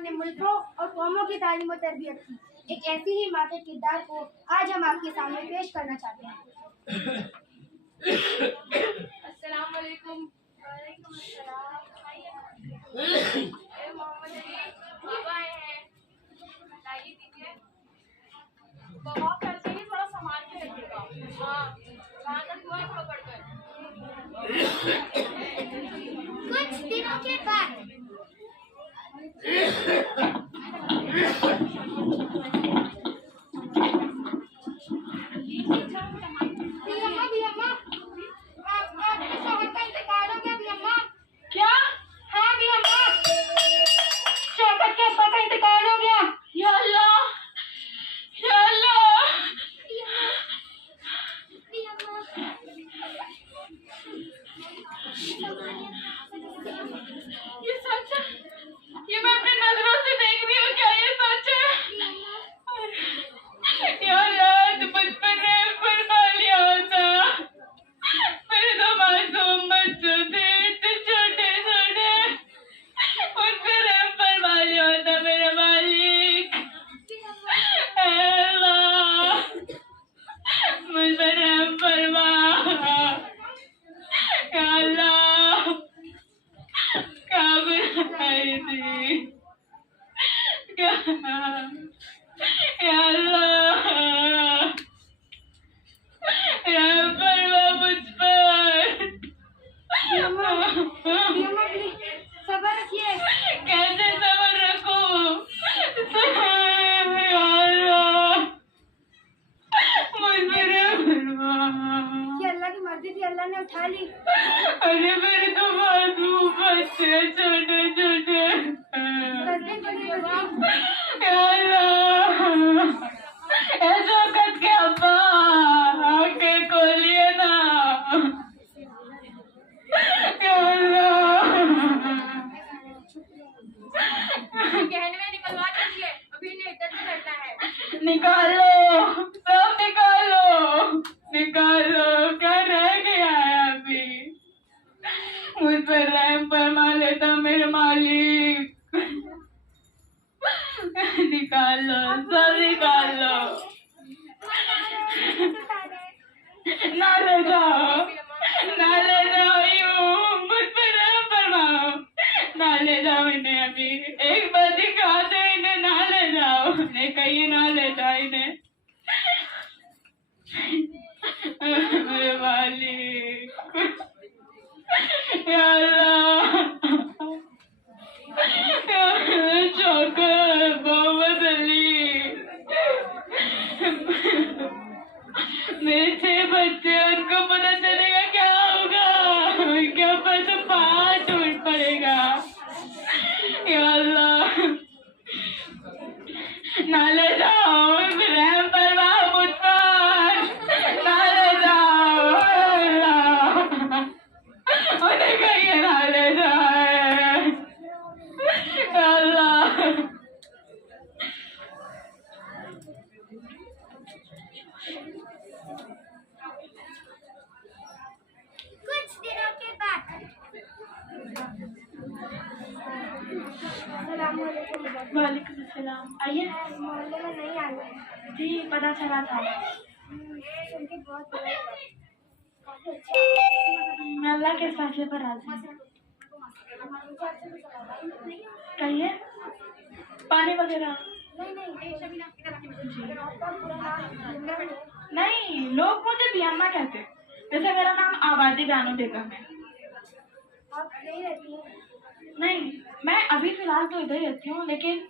जिन्होंने मुल्कों और कौमों की तालीम और तरबियत की, एक ऐसी ही माँ के किरदार को आज हम आपके सामने पेश करना चाहते हैं। अस्सलाम वालेकुम। वालेकुम अस्सलाम। मोहम्मद अली बाबा आए हैं, लाइए दीजिए। बाबा करते ही थोड़ा संभाल के रखिएगा। हाँ, वहाँ तक हुआ थोड़ा पढ़कर। कुछ दिनों के बाद ये सच है? ये मैं अपनी नजरों से देख रही हूँ, क्या ये सच है? यार तो बचपन में फरमा लिया होता। मेरे तो मासूम बच्चों थे, इतने छोटे छोटे, उन पे रहम फरमा लिया होता मेरा मालिक। ऐ अल्लाह, मुझ पर रहम फरमा। या अल्लाह, क्या बुराई थी, क्या, या अल्लाह, रहम फरमा मुझ पर। सब्र रखिए। कैसे सब्र रखूं? या अल्लाह, मुझ पर रहम फरमा। ये अल्लाह की मर्जी थी, अल्लाह ने उठा ली। अरे मेरे तो मासूम बच्चे छोटे छोटे। या अल्लाह, ऐसा वक्त के अब्बा आंखें खोलिए ना। या अल्लाह, कहने में निकलवा दीजिए, अभी इन्हें इज्जत से करना है। निकालो, सब निकालो, निकालो, क्या रह गया है अभी? मुझ पर रहम फरमा लेता मेरे मालिक। निकालो, सब निकालो। ना ले जाओ, ना ले जाओ, यूं मुझ पर रहम फरमाओ। ना ले जाओ इन्हें अभी, एक बार दिखा दो इन्हें, ना ले जाओ। नहीं कहिए ना ले जाओ इन्हें। मेरे मालिक, या अल्लाह, शौकत, मोहम्मद अली, मेरे 6 बच्चे, उनको पता चलेगा क्या होगा? उनके ऊपर तो पहाड़ टूट पड़ेगा। या अल्लाह, ना ले जाओ, रहम फरमाओ मुझ पर, ना ले जाओ। अल्लाह, उन्हें कहिए ना ले जाए। अल्लाह, कुछ दिनों के बाद वालेकुम अस्सलाम। आइए। मोहल्ले में नहीं आए जी, पता चला था। उनके बहुत बड़े मैं अल्लाह के फैसले पर राजी हूँ। कहिए, पानी वगैरह? नहीं, लोग मुझे बियम्मा कहते हैं। जैसे मेरा नाम आबादी बानो बेगम है। आप नहीं रहती हैं? नहीं, मैं अभी फिलहाल तो इधर ही रहती हूँ, लेकिन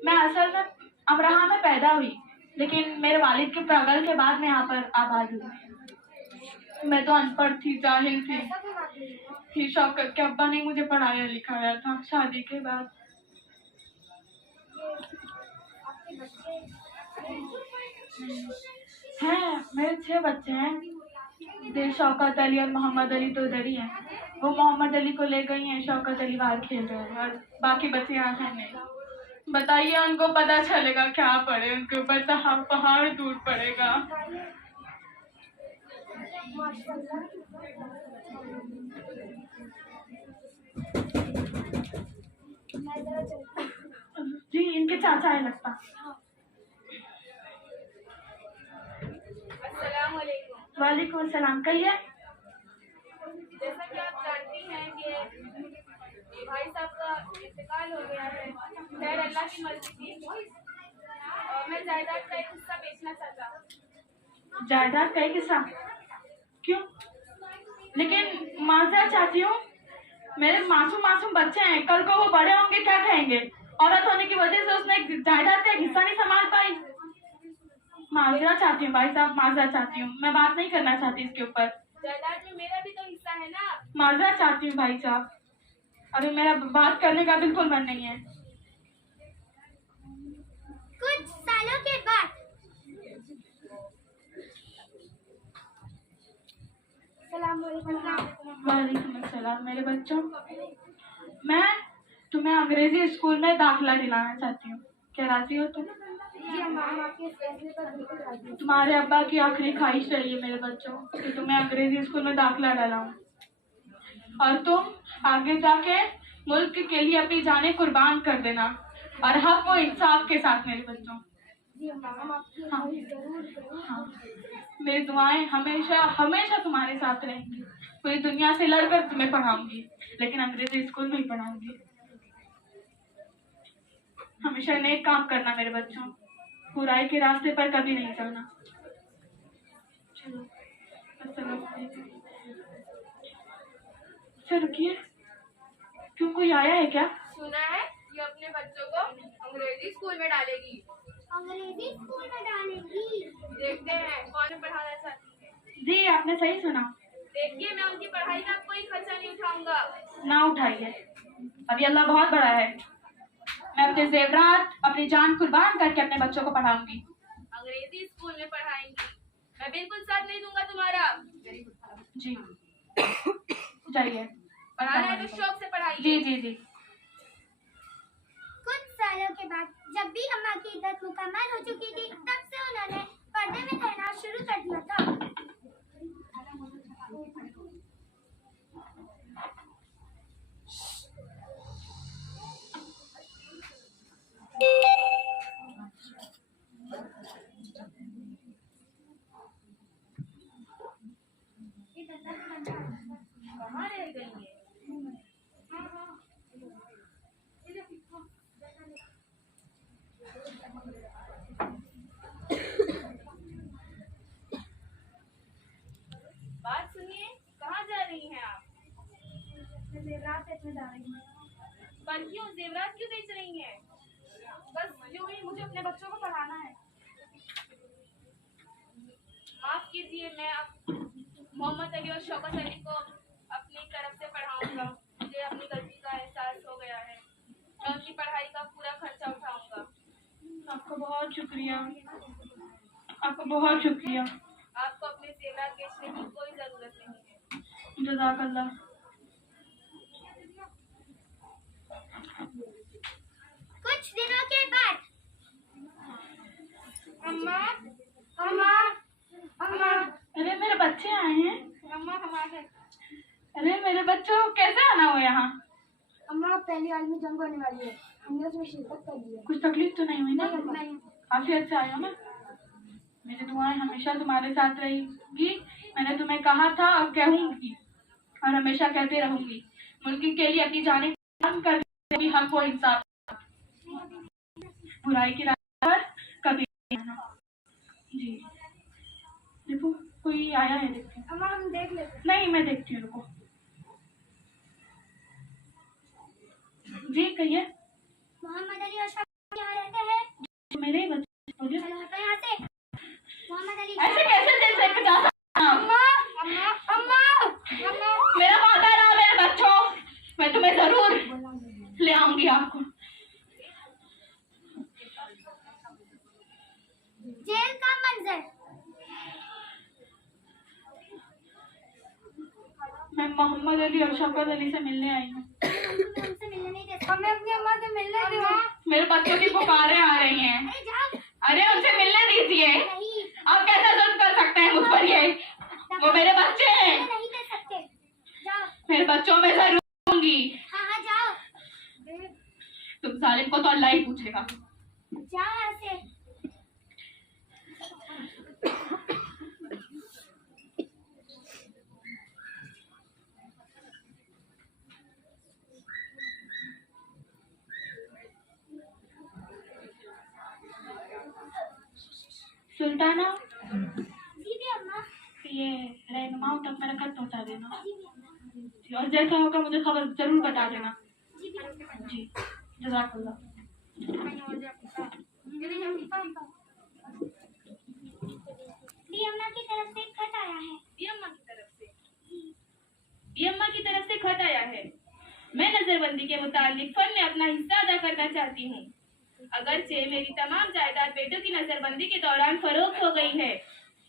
मैं असल में अमरोहा में पैदा हुई, लेकिन मेरे वालिद के पागल के बाद मैं यहाँ पर आबाद हुई। मैं तो अनपढ़ थी, जाहिल थी। ऐसा क्यों बात नहीं है? ही शौकत के अब्बा ने मुझे पढ़ाया लिखाया था शादी के बाद। आपके बच्चे हैं, मेरे 6 बच्चे हैं। शौकत अली और मोहम्मद अली तो इधर ही हैं। वो मोहम्मद अली को ले गई हैं, शौकत अली बाहर खेल रहे हैं और बाकी बच्चे यहाँ हैं नहीं। बताइए, उनको पता चलेगा क्या पड़े, उनके ऊपर तो हम पहाड़ टूट पड़ेगा। चाचा है लगता। अस्सलाम वालेकुम। वालेकुम अस्सलाम। कहिए। जैसा कि आप जानती हैं कि भाई साहब का इंतकाल हो गया है, खैर अल्लाह की मर्जी थी। और मैं जायदाद का एक हिस्सा बेचना चाहता हूँ। जायदाद का एक हिस्सा? क्यों? लेकिन माजरा चाहती हूँ, मेरे मासूम मासूम बच्चे हैं, कल को वो बड़े होंगे क्या कहेंगे? औरत होने की वजह से उसने जायदाद का एक हिस्सा नहीं संभाल पाई। माजरा चाहती हूँ भाई साहब, माजरा चाहती हूँ, मैं बात नहीं करना चाहती इसके ऊपर। जायदाद में मेरा भी तो हिस्सा है ना। माजरा चाहती हूँ भाई साहब, अभी मेरा बात करने का बिल्कुल मन नहीं है। कुछ सालों के बाद वालेकुम अस्सलाम। मेरे बच्चों, मैं तुम्हें अंग्रेजी स्कूल में दाखिला दिलाना चाहती हूँ, क्या राजी हो तुम? जी हम आपके इस फैसले पर बिल्कुल राजी हैं। तुम्हारे अब्बा की आखिरी ख्वाहिश रही है मेरे बच्चों कि तुम्हें अंग्रेजी स्कूल में दाखिला डालाऊं, और तुम आगे जाके मुल्क के लिए अपनी जानें कुर्बान कर देना, और हक व इंसाफ के साथ मेरे बच्चों। जी हम आपकी हाँ। जरूर हाँ, मेरी दुआएं हमेशा हमेशा तुम्हारे साथ रहेंगी। पूरी दुनिया से लड़कर तुम्हें पढ़ाऊंगी, लेकिन अंग्रेजी स्कूल में ही पढ़ाऊंगी। हमेशा नेक काम करना मेरे बच्चों, बुराई के रास्ते पर कभी नहीं चलना। चलो, अस्सलाम वालेकुम। अच्छा रुकिए, क्यों कोई आया है क्या? सुना है ये अपने बच्चों को अंग्रेजी स्कूल में डालेगी। अंग्रेजी स्कूल में डालेंगी। देखते हैं कौन पढ़ाना चाहती है। जी आपने सही सुना। देखिए मैं उनकी पढ़ाई का कोई खर्चा नहीं उठाऊंगा। ना उठाइए, अभी अल्लाह बहुत बड़ा है। मैं अपने जेवरात, अपनी जान कुर्बान करके अपने बच्चों को पढ़ाऊंगी। अंग्रेजी स्कूल में पढ़ाएंगी, मैं बिल्कुल साथ नहीं दूंगा तुम्हारा। जी जाइए, पढ़ाना है तो शौक से पढ़ाइए। जी जी जी। कुछ सालों के बाद जब भी अम्मा की इद्दत मुकम्मल हो चुकी थी, तब से उन्होंने पर्दे में रहना शुरू कर दिया था। कहाँ रह गई है? बात सुनिए, कहाँ जा रही हैं आप? जेवरात बेचने जा रही हूँ। पर क्यों जेवरात क्यों बेच रही हैं? बस यूं ही मुझे अपने बच्चों को पढ़ाना है। माफ कीजिए, मैं अब मोहम्मद अली और शौकत अली को अपनी तरफ से पढ़ाऊंगा। मुझे अपनी गलती का एहसास हो गया है। मैं उनकी पढ़ाई का पूरा खर्चा उठाऊंगा। आपका बहुत शुक्रिया, आपका बहुत शुक्रिया। आपको अपने जेवरात बेचने की कोई जरूरत नहीं है। जज़ाकल्लाह। कुछ दिनों के बाद अम्मा अम्मा अम्मा अरे मेरे बच्चे आए हैं। अम्मा हमारे अरे मेरे बच्चों, कैसे आना हो यहाँ? अम्मा पहली आलमी जंग होने वाली है, हमने उसमें शिरकत कर ली है। कुछ तकलीफ तो नहीं हुई ना? नहीं। आफियत से आए हो ना? मेरी दुआएं हमेशा तुम्हारे साथ रहेंगी। मैंने तुम्हें कहा था और कहूंगी, और हमेशा कहते रहूंगी, मुल्क के लिए अपनी जानें कुर्बान कर देंगी, हक व इंसाफ, बुराई की राह पर कभी नहीं आना। जी देखो, कोई आया है, देखती हूँ। अम्मा हम देख लेते नहीं, मैं देखती हूँ, रुको। जी कहिए। मोहम्मद अली और शौकत यहाँ रहते हैं। मेरे ही बच्चे बोलिए। चलो हटो यहाँ से। मोहम्मद अली ऐसे कैसे दे सकते हो? अम्मा अम्मा अम्मा अम्मा मेरा वादा रहा मेरे बच्चों, मैं तुम्हें जरूर ले आऊंगी आपको। जेल का मंजर। मैं मोहम्मद अली और शौकत अली से मिलने आई हूँ। हमसे मिलने नहीं देते। हमें अपनी अम्मा से मिलने दो। मेरे बच्चों की पुकारें आ रही हैं। अरे जाओ। अरे उनसे मिलने दीजिए। नहीं आप कैसे जुल्म कर सकते हैं मुझ पर? ये वो मेरे बच्चे हैं। नहीं दे सकते। जाओ। मेरे बच्चों में जरूर होंगी। हाँ हाँ जाओ। तुम जालिम को तो अल्लाह ही पूछेगा। जा यहाँ से। सुल्ताना, जी भी अम्मा। ये रहनुमा तक मेरा खत पहुंचा देना, और जैसा होगा मुझे खबर जरूर बता देना। जी, जज़ाकल्लाह। भी अम्मा की तरफ से खत आया है। ये अम्मा की तरफ से खत आया है। मैं नजरबंदी के मुतालिक फन में अपना हिस्सा अदा करना चाहती हूँ। अगरचे मेरी तमाम जायदाद बेटों की नजरबंदी के दौरान फरोख्त हो गई है,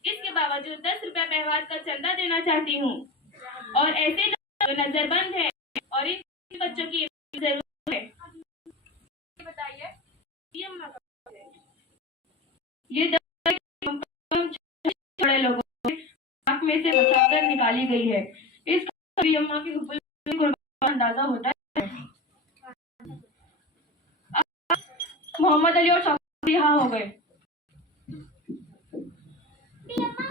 इसके बावजूद 10 रुपया व्यवहार का चंदा देना चाहती हूँ। और ऐसे जो नजरबंद है और इन बच्चों की जरूरत है। बताइए, ये बड़े लोगों के आँख में से बचाकर निकाली गई है। इस अम्मा की अंदाजा होता है। मोहम्मद अली और शौकत रिहा हो गए। भी अम्मा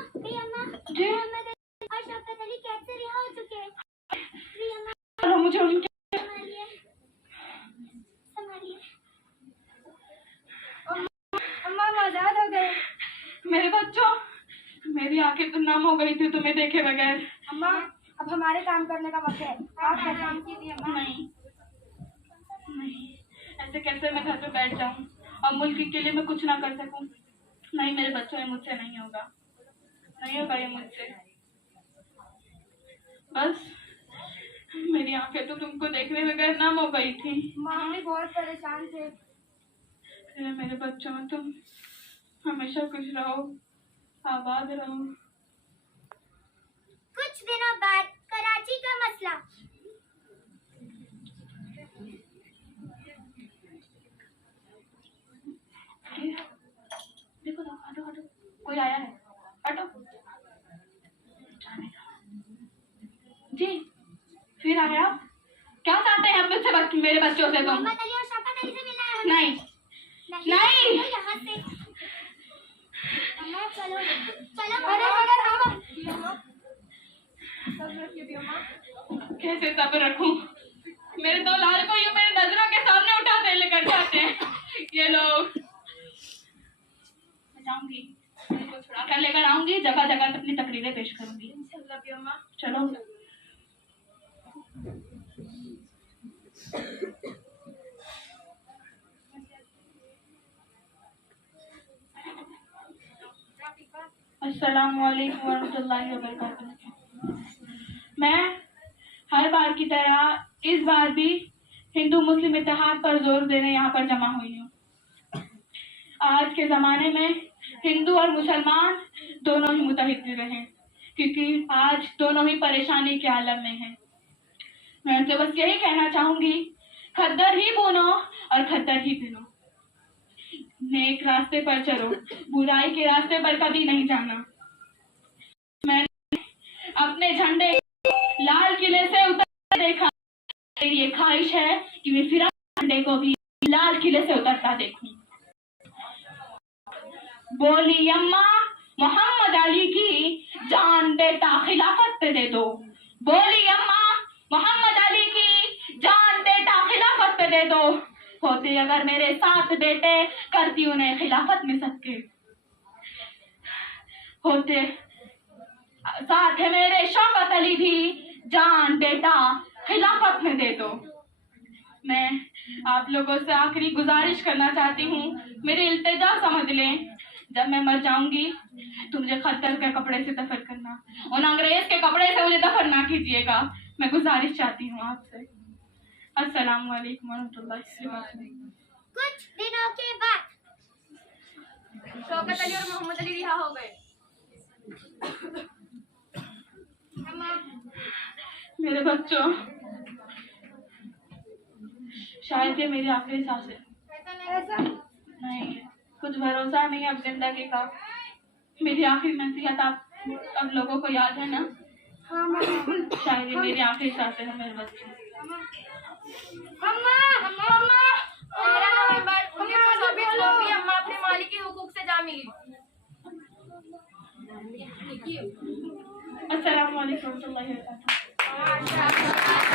जी, मोहम्मद अली और शौकत अली कैसे रिहा हो चुके हैं? भी अम्मा और मुझे उनके संभालिए। अम्मा आजाद हो गए। मेरे बच्चों, मेरी आंखें तो नम हो गई थी तुम्हें देखे बगैर। अम्मा अब हमारे काम करने का वक्त है, आप काम कीजिए। नहीं, ऐसे कैसे मैं घर पे बैठ जाऊं और मुल्क के लिए मैं कुछ ना कर सकूं? नहीं मेरे बच्चों, ये मुझसे नहीं होगा ये मुझसे। बस मेरी आंखें तो तुमको देखने बगैर नम हो गई थी। माँ भी बहुत परेशान थे। मेरे बच्चों, तुम हमेशा खुश रहो, आबाद रहो। कुछ दिनों बाद कराची का मसला। देखो हटो, कोई आया है, हटो। जी, फिर आया? क्या चाहते हैं मुझसे, मेरे बच्चों से तुम? मोहम्मद अली और शौकत अली से मिलना है। नहीं। यहाँ से। अम्मा चलो। कैसे सब्र रखूं? मेरे 2 लाल को यूं मेरी नजरों के सामने उठाते लेकर जाते हैं ये लोग। मैं जाऊंगी, इनको छुड़ा कर लेकर आऊंगी, जगह जगह अपनी तकरीरें पेश करूंगी। चलो। अस्सलामु अलैकुम वरहमतुल्लाहि वबरकातुहू। मैं हर बार की तरह इस बार भी हिंदू मुस्लिम इत्तेहाद पर जोर देने यहाँ पर जमा हुई हूँ। आज के ज़माने में हिंदू और मुसलमान दोनों ही मुत्तहिद रहे, क्योंकि आज दोनों ही परेशानी के आलम में हैं। मैं तो बस यही कहना चाहूँगी, खद्दर ही बुनो और खद्दर ही पिनो। नेक रास्ते पर चलो, बुराई के रास्ते पर कभी नहीं जाना। मैंने अपने झंडे लाल किले से उतर देखा, मेरी ये ख्वाहिश है कि मैं फिर झंडे को भी लाल किले से उतरता देखूं। बोली अम्मा मोहम्मद अली की जान बेटा खिलाफत पे दे दो। बोली अम्मा मोहम्मद अली की जान बेटा खिलाफत पे दे दो। होते अगर मेरे 7 बेटे, करती उन्हें खिलाफत में सबके। होते साथ है मेरे शौकत अली भी, जान बेटा खिलाफत में दे दो। मैं आप लोगों से आखिरी गुजारिश करना चाहती हूँ, मेरी इल्तिजा समझ लें। जब मैं मर जाऊंगी तो मुझे खद्दर के कपड़े से दफन करना, उन अंग्रेज के कपड़े से मुझे दफन ना कीजिएगा। मैं गुजारिश चाहती हूँ आपसे। अस्सलाम वालेकुम वरहमतुल्लाहि वबरकातुहू। कुछ दिनों के बाद शौकत अली और मोहम्मद अली रिहा हो गए। मेरे बच्चों, शायद ये मेरी आखिरी सांस है। ऐसा नहीं, कुछ भरोसा नहीं अब जिंदगी का। मेरी आखिरी नसीहत आप लोगों को याद है ना? हाँ शायद ये मेरी आखिरी सांसें हैं मेरे बच्चों। अम्मा अस्सलाम वालेकुम warahmatullahi wabarakatuh।